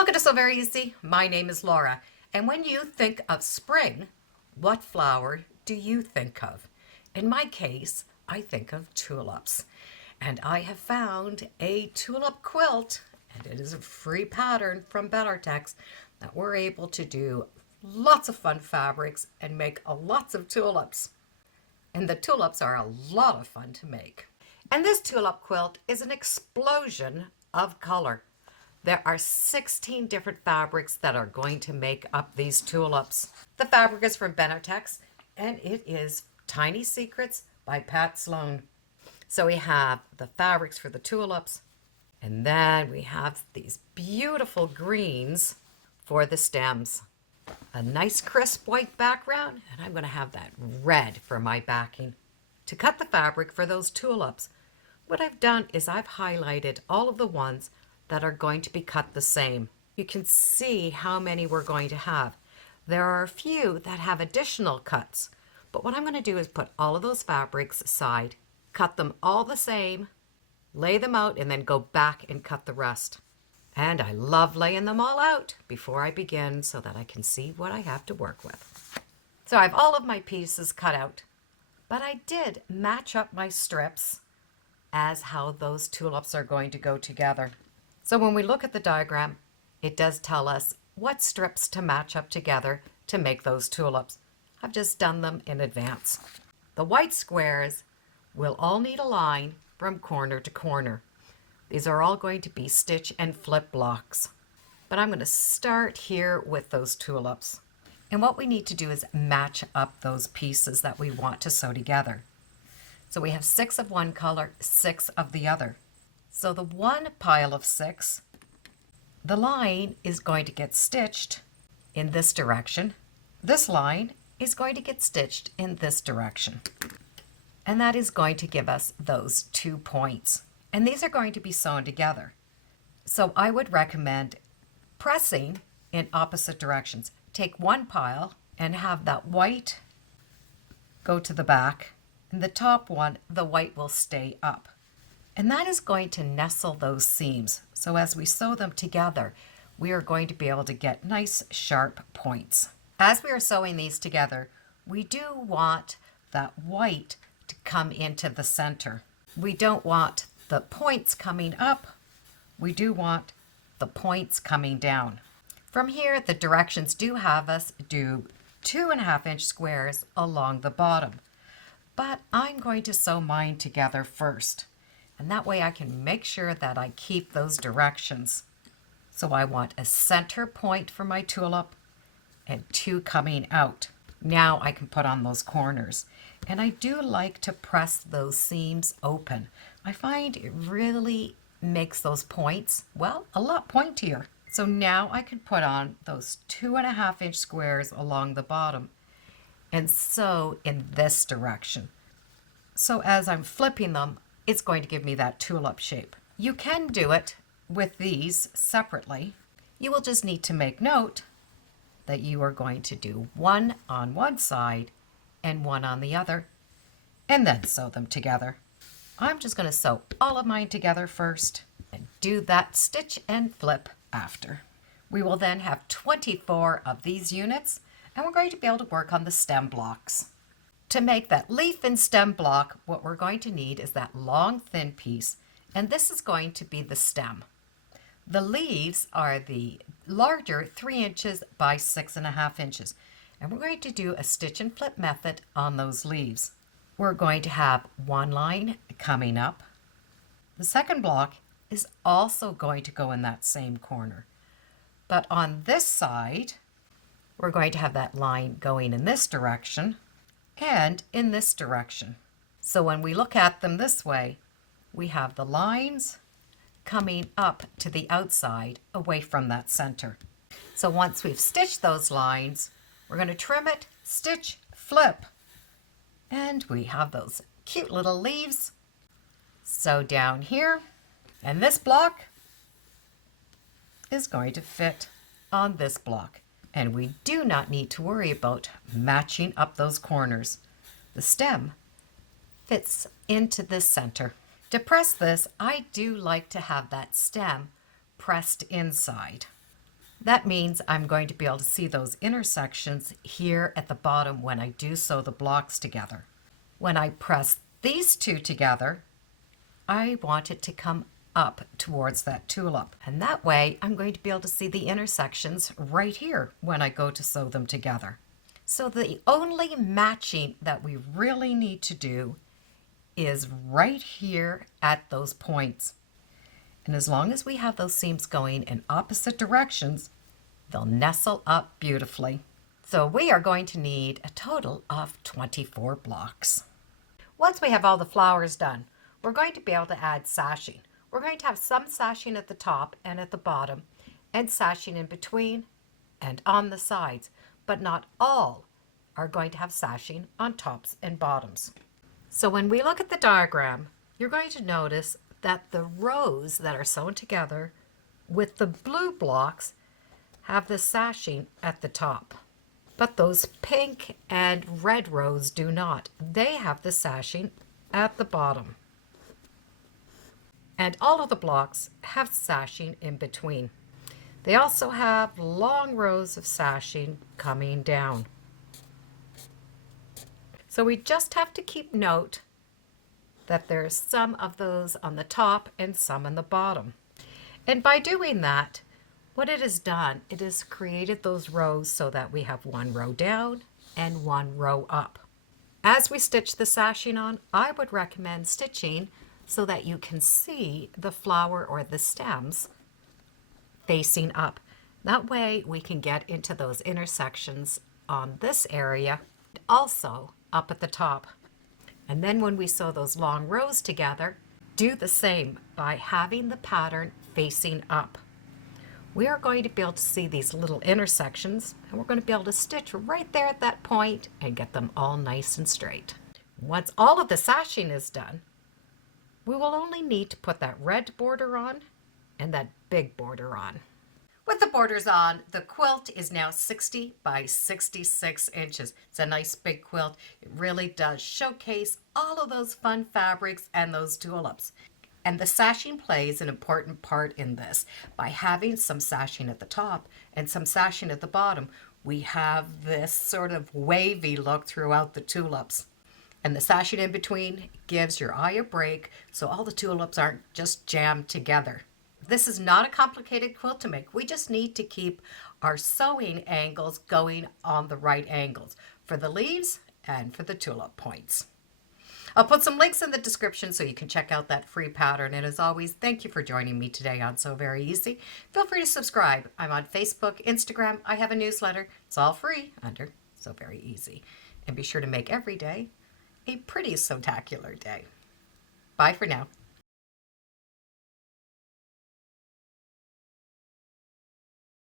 Welcome to So Very Easy. My name is Laura. And when you think of spring, what flower do you think of? In my case, I think of tulips. And I have found a tulip quilt, and it is a free pattern from Bellartex that we're able to do lots of fun fabrics and make lots of tulips. And the tulips are a lot of fun to make. And this tulip quilt is an explosion of color. There are 16 different fabrics that are going to make up these tulips. The fabric is from Bellartex, and it is Tiny Secrets by Pat Sloan. So we have the fabrics for the tulips, and then we have these beautiful greens for the stems. A nice crisp white background, and I'm going to have that red for my backing. To cut the fabric for those tulips, what I've done is I've highlighted all of the ones that are going to be cut the same. You can see how many we're going to have. There are a few that have additional cuts, but what I'm going to do is put all of those fabrics aside, cut them all the same, lay them out, and then go back and cut the rest. And I love laying them all out before I begin so that I can see what I have to work with. So I have all of my pieces cut out, but I did match up my strips as how those tulips are going to go together. So when we look at the diagram, it does tell us what strips to match up together to make those tulips. I've just done them in advance. The white squares will all need a line from corner to corner. These are all going to be stitch and flip blocks. But I'm going to start here with those tulips. And what we need to do is match up those pieces that we want to sew together. So we have 6 of one color, 6 of the other. So the one pile of 6, the line is going to get stitched in this direction. This line is going to get stitched in this direction. And that is going to give us those 2 points. And these are going to be sewn together. So I would recommend pressing in opposite directions. Take one pile and have that white go to the back, and the top one, the white will stay up. And that is going to nestle those seams. So as we sew them together, we are going to be able to get nice sharp points. As we are sewing these together, we do want that white to come into the center. We don't want the points coming up. We do want the points coming down. From here, the directions do have us do 2.5-inch squares along the bottom. But I'm going to sew mine together first. And that way I can make sure that I keep those directions. So I want a center point for my tulip and 2 coming out. Now I can put on those corners. And I do like to press those seams open. I find it really makes those points, well, a lot pointier. So now I can put on those 2.5-inch squares along the bottom and sew in this direction. So as I'm flipping them, it's going to give me that tulip shape. You can do it with these separately. You will just need to make note that you are going to do one on one side and one on the other, and then sew them together. I'm just going to sew all of mine together first and do that stitch and flip after. We will then have 24 of these units, and we're going to be able to work on the stem blocks. To make that leaf and stem block, what we're going to need is that long, thin piece, and this is going to be the stem. The leaves are the larger 3 inches by 6.5 inches, and we're going to do a stitch and flip method on those leaves. We're going to have one line coming up. The second block is also going to go in that same corner. But on this side, we're going to have that line going in this direction and in this direction. So when we look at them this way, we have the lines coming up to the outside away from that center. So once we've stitched those lines, we're going to trim it, stitch, flip, and we have those cute little leaves. So down here, and this block is going to fit on this block. And we do not need to worry about matching up those corners. The stem fits into this center. To press this, I do like to have that stem pressed inside. That means I'm going to be able to see those intersections here at the bottom when I do sew the blocks together. When I press these two together, I want it to come up towards that tulip. And that way I'm going to be able to see the intersections right here when I go to sew them together. So the only matching that we really need to do is right here at those points. And as long as we have those seams going in opposite directions, they'll nestle up beautifully. So we are going to need a total of 24 blocks. Once we have all the flowers done, we're going to be able to add sashing. We're going to have some sashing at the top and at the bottom, and sashing in between and on the sides, but not all are going to have sashing on tops and bottoms. So when we look at the diagram, you're going to notice that the rows that are sewn together with the blue blocks have the sashing at the top. But those pink and red rows do not. They have the sashing at the bottom. And all of the blocks have sashing in between. They also have long rows of sashing coming down. So we just have to keep note that there's some of those on the top and some on the bottom. And by doing that, what it has done, it has created those rows so that we have one row down and one row up. As we stitch the sashing on, I would recommend stitching so that you can see the flower or the stems facing up. That way we can get into those intersections on this area, also up at the top. And then when we sew those long rows together, do the same by having the pattern facing up. We are going to be able to see these little intersections, and we're going to be able to stitch right there at that point and get them all nice and straight. Once all of the sashing is done, we will only need to put that red border on and that big border on. With the borders on, the quilt is now 60 by 66 inches. It's a nice big quilt. It really does showcase all of those fun fabrics and those tulips. And the sashing plays an important part in this. By having some sashing at the top and some sashing at the bottom, we have this sort of wavy look throughout the tulips. And the sashing in between gives your eye a break so all the tulips aren't just jammed together. This is not a complicated quilt to make. We just need to keep our sewing angles going on the right angles for the leaves and for the tulip points. I'll put some links in the description so you can check out that free pattern. And as always, thank you for joining me today on Sew Very Easy. Feel free to subscribe. I'm on Facebook, Instagram. I have a newsletter. It's all free under Sew Very Easy. And be sure to make every day a pretty sewtacular day. Bye for now.